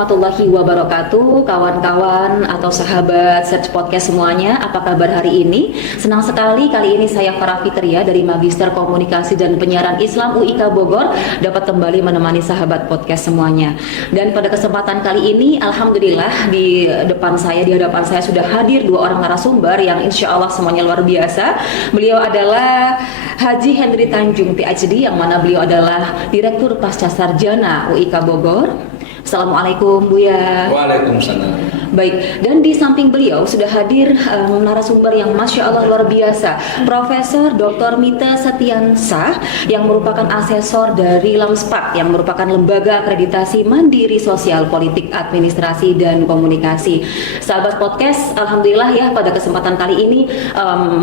warahmatullahi wabarakatuh, kawan-kawan atau sahabat Search Podcast semuanya. Apa kabar hari ini? Senang sekali kali ini saya Farah Fitria dari Magister Komunikasi dan Penyiaran Islam UIK Bogor dapat kembali menemani sahabat podcast semuanya. Dan pada kesempatan kali ini, alhamdulillah di hadapan saya sudah hadir dua orang narasumber yang insya Allah semuanya luar biasa. Beliau adalah Haji Henry Tanjung PhD, yang mana beliau adalah Direktur Pasca Sarjana UIK Bogor. Assalamualaikum Buya. Waalaikumsalam. Baik, dan di samping beliau sudah hadir narasumber yang Masya Allah luar biasa, Profesor Dr. Mita Setiansah, yang merupakan asesor dari LAMSPAK, yang merupakan Lembaga Akreditasi Mandiri Sosial Politik Administrasi dan Komunikasi. Sahabat podcast, alhamdulillah ya, pada kesempatan kali ini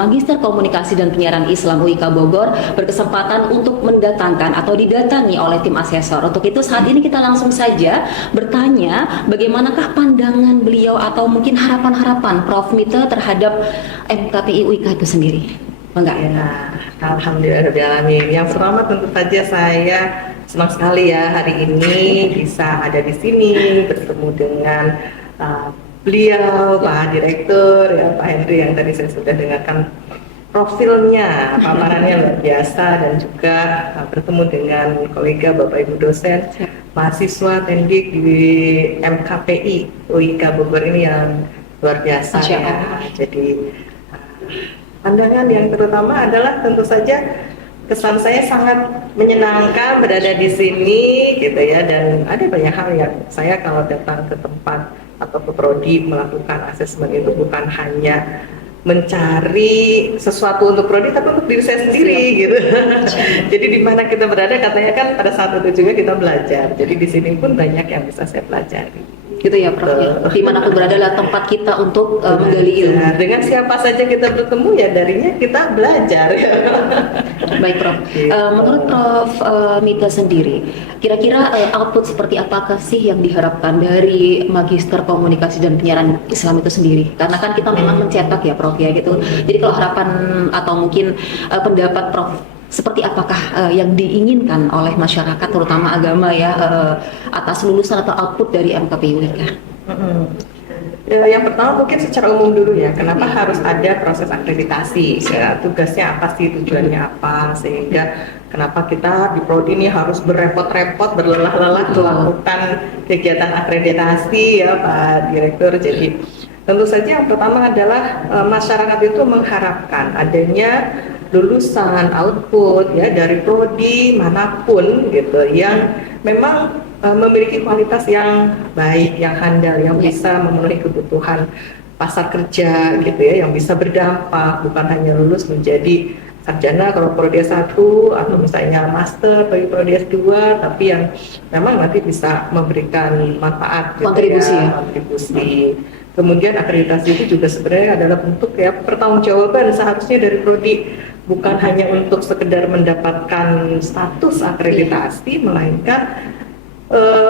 Magister Komunikasi dan Penyiaran Islam UIK Bogor berkesempatan untuk mendatangkan atau didatangi oleh tim asesor. Untuk itu saat ini kita langsung saja bertanya bagaimanakah pandangan beliau atau mungkin harapan-harapan Prof. Mita terhadap MKPI UIK itu sendiri. Enggak? Ya, alhamdulillahirrahmanirrahim. Yang pertama tentu saja saya senang sekali ya hari ini bisa ada di sini bertemu dengan beliau, Pak Direktur, ya Pak Henry, yang tadi saya sudah dengarkan profilnya, paparannya luar biasa, dan juga bertemu dengan kolega Bapak Ibu dosen, mahasiswa teknik di MKPI UIK Bogor ini yang luar biasa ya. Jadi pandangan yang terutama adalah tentu saja kesan saya sangat menyenangkan berada di sini gitu ya, dan ada banyak hal yang saya kalau datang ke tempat atau ke prodi melakukan asesmen itu bukan hanya mencari sesuatu untuk prodi, tapi untuk diri saya sendiri gitu. Jadi di mana kita berada, katanya kan pada saat itu juga kita belajar. Jadi di sini pun banyak yang bisa saya pelajari. Gitu ya Prof. Ya. Dimanapun berada adalah tempat kita untuk menggali ilmu. Dengan siapa saja kita bertemu ya darinya kita belajar. Baik Prof. Menurut Prof. Mita sendiri, kira-kira output seperti apakah sih yang diharapkan dari Magister Komunikasi dan Penyiaran Islam itu sendiri? Karena kan kita memang mencetak ya Prof ya gitu. Jadi kalau harapan atau mungkin pendapat Prof, seperti apakah yang diinginkan oleh masyarakat terutama agama ya atas lulusan atau output dari MKPI UIK? Yang pertama mungkin secara umum dulu ya, kenapa harus ada proses akreditasi ya, tugasnya apa sih, tujuannya apa, sehingga kenapa kita di prodi ini harus berrepot-repot, berlelah-lelah melakukan kegiatan akreditasi ya Pak Direktur. Jadi tentu saja yang pertama adalah masyarakat itu mengharapkan adanya lulusan output ya dari prodi manapun gitu yang memang memiliki kualitas yang baik, yang handal, yang bisa memenuhi kebutuhan pasar kerja gitu ya, yang bisa berdampak, bukan hanya lulus menjadi sarjana kalau prodi S1 atau misalnya master bagi prodi S2, tapi yang memang nanti bisa memberikan manfaat gitu, kontribusi ya, kontribusi. Kemudian akreditasi itu juga sebenarnya adalah bentuk ya pertanggungjawaban seharusnya dari prodi, bukan hanya untuk sekedar mendapatkan status akreditasi, melainkan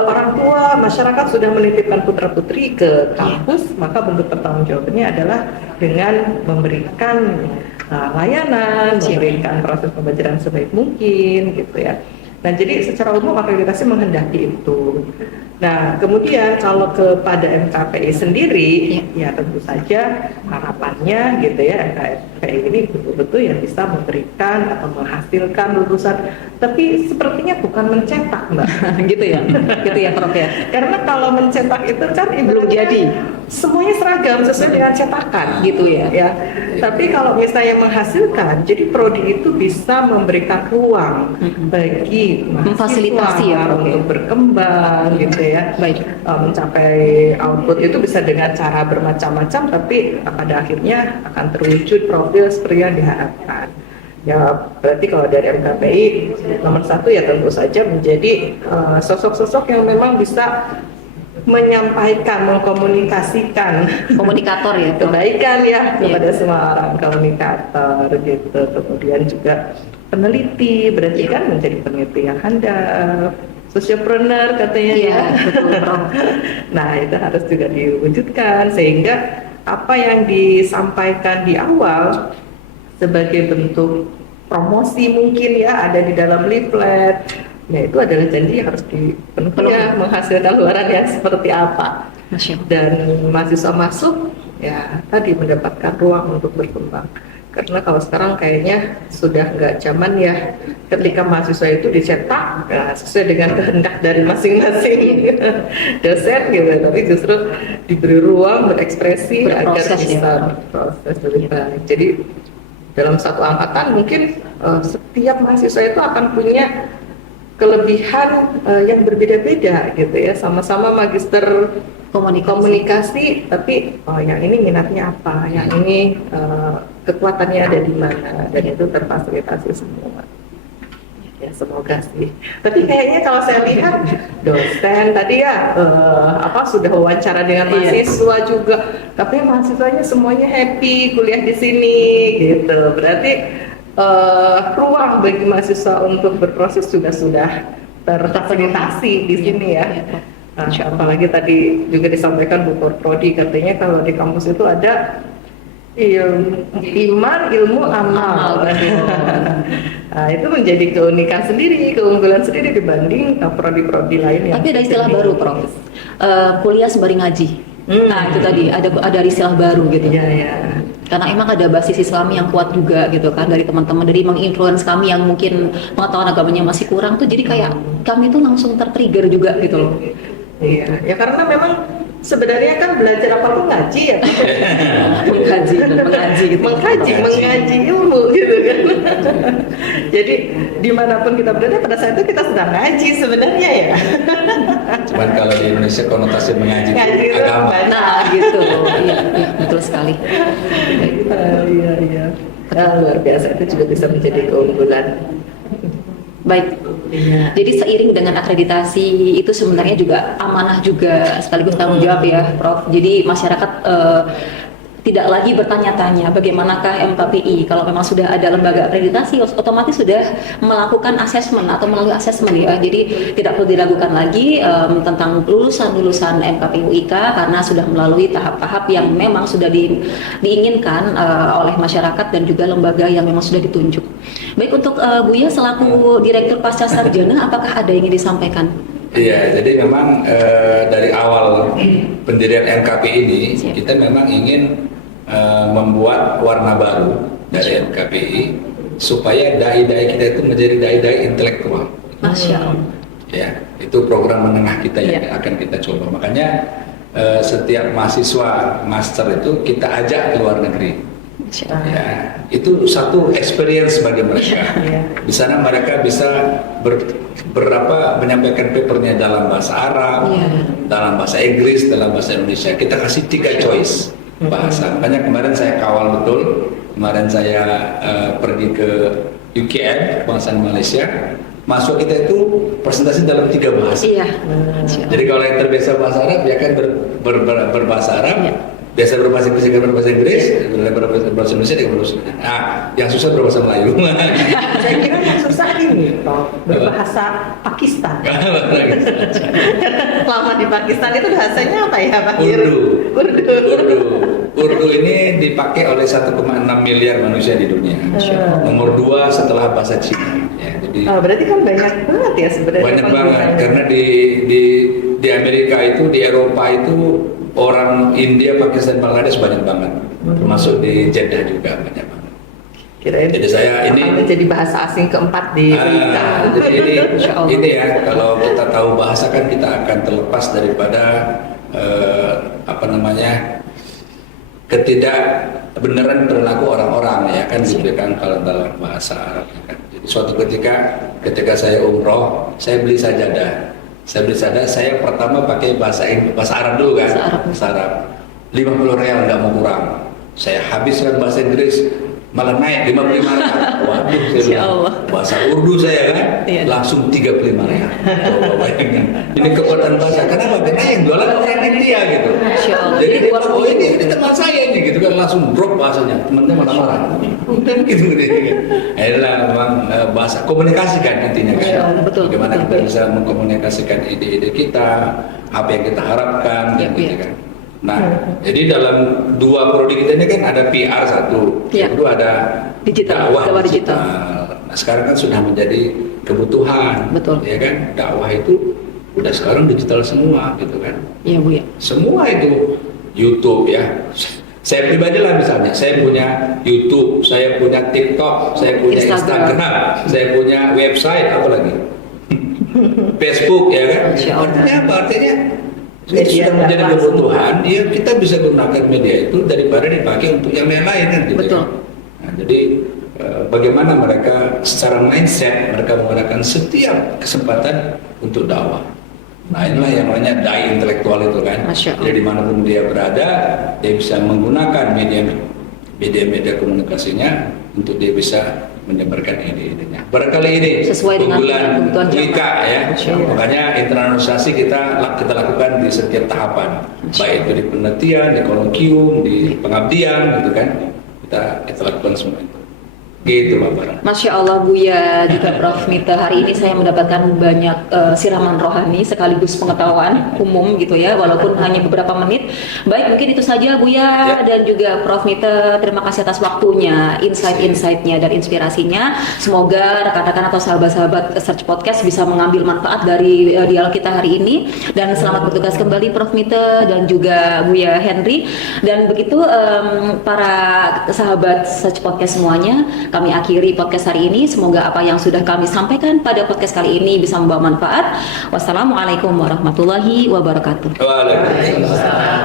orang tua, masyarakat sudah menitipkan putra-putri ke kampus, maka bentuk pertanggungjawabannya adalah dengan memberikan layanan, memberikan proses pembelajaran sebaik mungkin gitu ya. Nah, jadi secara umum akreditasi menghendaki itu. Nah, kemudian kalau kepada MKPI sendiri, ya tentu saja harapannya gitu ya, MKPI ini betul-betul yang bisa memberikan atau menghasilkan lulusan, tapi sepertinya bukan mencetak, Mbak. Gitu ya, gitu ya Prof ya. Karena kalau mencetak itu kan belum jadi, semuanya seragam sesuai dengan cetakan, gitu ya. Ya. Tapi kalau misalnya menghasilkan, jadi prodi itu bisa memberikan ruang bagi memfasilitasi ya untuk berkembang gitu ya. Baik. Mencapai output itu bisa dengan cara bermacam-macam, tapi pada akhirnya akan terwujud profil seperti yang diharapkan. Ya berarti kalau dari MKPI nomor satu ya tentu saja menjadi sosok-sosok yang memang bisa menyampaikan, mengkomunikasikan komunikator ya, kebaikan ya kepada semua orang, komunikator gitu. Kemudian juga peneliti, berarti kan menjadi peneliti yang handal, sociopreneur katanya ya. Betul, Nah itu harus juga diwujudkan, sehingga apa yang disampaikan di awal sebagai bentuk promosi mungkin ya ada di dalam leaflet, ya itu adalah janji yang harus dipenuhi ya, menghasilkan luaran yang seperti apa. Masya Allah. Dan mahasiswa masuk ya tadi mendapatkan ruang untuk berkembang. Karena kalau sekarang kayaknya sudah nggak zaman ya ketika mahasiswa itu dicetak ya, sesuai dengan kehendak dari masing-masing dosen gitu, tapi justru diberi ruang berekspresi agar Berproses, bisa ya. berproses lebih baik. Jadi dalam satu angkatan mungkin setiap mahasiswa itu akan punya kelebihan yang berbeda-beda gitu ya, sama-sama magister komunikasi, tapi yang ini minatnya apa, yang ini kekuatannya ada di mana, dan itu terfasilitasi semua. Ya semoga sih. Tapi kayaknya kalau saya lihat dosen tadi ya sudah wawancara dengan mahasiswa juga, tapi mahasiswanya semuanya happy kuliah di sini gitu. Berarti ruang bagi mahasiswa untuk berproses juga sudah terfasilitasi di sini ya. Apalagi tadi juga disampaikan Bu Prodi, katanya kalau di kampus itu ada iman, ilmu, amal. Nah, itu menjadi keunikan sendiri, keunggulan sendiri dibanding prodi-prodi lain. Tapi ada istilah baru, Prof. Kuliah sembari ngaji. Nah itu tadi ada istilah baru gitu. Ya. Karena emang ada basis Islami yang kuat juga gitu kan dari teman-teman, dari menginfluence kami yang mungkin pengetahuan agamanya masih kurang tuh, jadi kayak kami tuh langsung tertrigger juga gitu loh. Iya, ya karena memang sebenarnya kan belajar apa-apa ngaji ya. mengaji gitu. Mengaji ilmu gitu kan. Jadi dimanapun kita berada pada saat itu kita sedang ngaji sebenarnya ya. Cuman kalau di Indonesia konotasi mengaji itu agama. Nah gitu, iya betul sekali. Iya. Luar biasa, itu juga bisa menjadi keunggulan. Baik. Iya. Jadi seiring dengan akreditasi itu sebenarnya juga amanah juga sekaligus tanggung jawab ya, Prof. Jadi masyarakat tidak lagi bertanya-tanya bagaimanakah MKPI kalau memang sudah ada lembaga akreditasi, otomatis sudah melakukan asesmen atau melalui asesmen ya. Jadi tidak perlu diragukan lagi tentang lulusan MKPI UIK karena sudah melalui tahap-tahap yang memang sudah diinginkan oleh masyarakat dan juga lembaga yang memang sudah ditunjuk. Baik, untuk Buya selaku Direktur Pasca Sarjana, apakah ada yang ingin disampaikan? Iya, jadi memang dari awal pendirian MKPI ini kita memang ingin membuat warna baru dari MKPI supaya dai-dai kita itu menjadi dai-dai intelektual. Masya Allah. Ya, itu program menengah kita yang akan kita coba. Makanya setiap mahasiswa master itu kita ajak ke luar negeri. Ya, itu satu experience bagi mereka. Di sana mereka bisa menyampaikan papernya dalam bahasa Arab, dalam bahasa Inggris, dalam bahasa Indonesia. Kita kasih 3 choice bahasa. Makanya kemarin saya kawal betul. Kemarin saya pergi ke UKM, Kebangsaan Malaysia. Mahasiswa kita itu presentasi dalam 3 bahasa. Iya. Jadi kalau yang terbiasa bahasa Arab, ya kan berbahasa Arab. Biasa berbahasa Inggris dengan berbahasa Inggris, berbahasa Indonesia dengan berbahasa Indonesia. Yang susah berbahasa Melayu. Saya kira yang susah ini, berbahasa Pakistan. Lama di Pakistan itu bahasanya apa ya, Pak? Urdu ini dipakai oleh 1,6 miliar manusia di dunia. Nomor 2 setelah bahasa Cina. Ya, jadi berarti kan banyak banget ya sebenarnya. Banyak banget karena di Amerika itu, di Eropa itu orang India, Pakistan, Bangladesh banyak banget, termasuk di Jeddah juga banyak banget. Jadi saya ini menjadi bahasa asing keempat di Amerika. Jadi ini ya, kalau kita tahu bahasa kan kita akan terlepas daripada ketidakbenaran perilaku orang-orang ya kan, gitu kan kalau dalam bahasa Arab ya kan. Jadi suatu ketika saya umroh, saya beli sajadah. Saya pertama pakai bahasa Arab dulu kan, bahasa Arab. 50 rial nggak mau kurang. Saya habiskan bahasa Inggris, malah naik 55 rial. Waduh, saya bahasa Urdu saya kan, langsung 35 rial. Coba bayangin. Ini kekuatan bahasa. Kenapa? Karena yang jualan orang India gitu. Jadi dia bilang, ini teman saya ini gitu kan, langsung drop bahasanya. Teman-teman marah-marah. Dan gitu. Adalah memang bahasa komunikasi kan intinya kan. Bagaimana kita bisa mengkomunikasikan ide-ide kita, apa yang kita harapkan, gitu kan. Nah, jadi dalam 2 prodi kita ini kan ada PR 1, kedua ada dakwah digital. Nah, sekarang kan sudah menjadi kebutuhan. Betul. Ya kan, dakwah itu udah sekarang digital semua gitu kan. Iya Bu ya. Semua itu YouTube ya. Saya pribadi lah misalnya, saya punya YouTube, saya punya TikTok, saya punya Instagram. Instagram, saya punya website, apa lagi? Facebook ya kan. Masya Allah. Artinya apa? Artinya itu Media sudah menjadi dakwah kebutuhan. Ya kita bisa gunakan media itu daripada dipakai untuk yang lain kan. Gitu, Betul. ya. Nah, jadi bagaimana mereka secara mindset mereka menggunakan setiap kesempatan untuk dakwah. Nah inilah yang namanya dai intelektual itu kan. Masya Allah. Jadi dimanapun dia berada, dia bisa menggunakan media komunikasinya untuk dia bisa menyebarkan ide-idenya. Barangkali ini Sesuai dengan kebetulan kebutuhan zaman. WIKA ya. Masya Allah. Makanya internalisasi kita lakukan di setiap tahapan, baik itu di penelitian, di kolokvium, di pengabdian, gitu kan. Kita lakukan semua itu. Gitu Mbak Bara. Masya Allah Buya juga Prof Mita, hari ini saya mendapatkan banyak siraman rohani sekaligus pengetahuan umum gitu ya, walaupun hanya beberapa menit. Baik, mungkin itu saja Buya dan juga Prof Mita, terima kasih atas waktunya, insight-insightnya dan inspirasinya. Semoga rekan-rekan atau sahabat-sahabat Search Podcast bisa mengambil manfaat dari dialog kita hari ini, dan selamat bertugas kembali Prof Mita dan juga Buya Henry. Dan begitu para sahabat Search Podcast semuanya, kami akhiri podcast hari ini. Semoga apa yang sudah kami sampaikan pada podcast kali ini bisa membawa manfaat. Wassalamualaikum warahmatullahi wabarakatuh. Waalaikumsalam.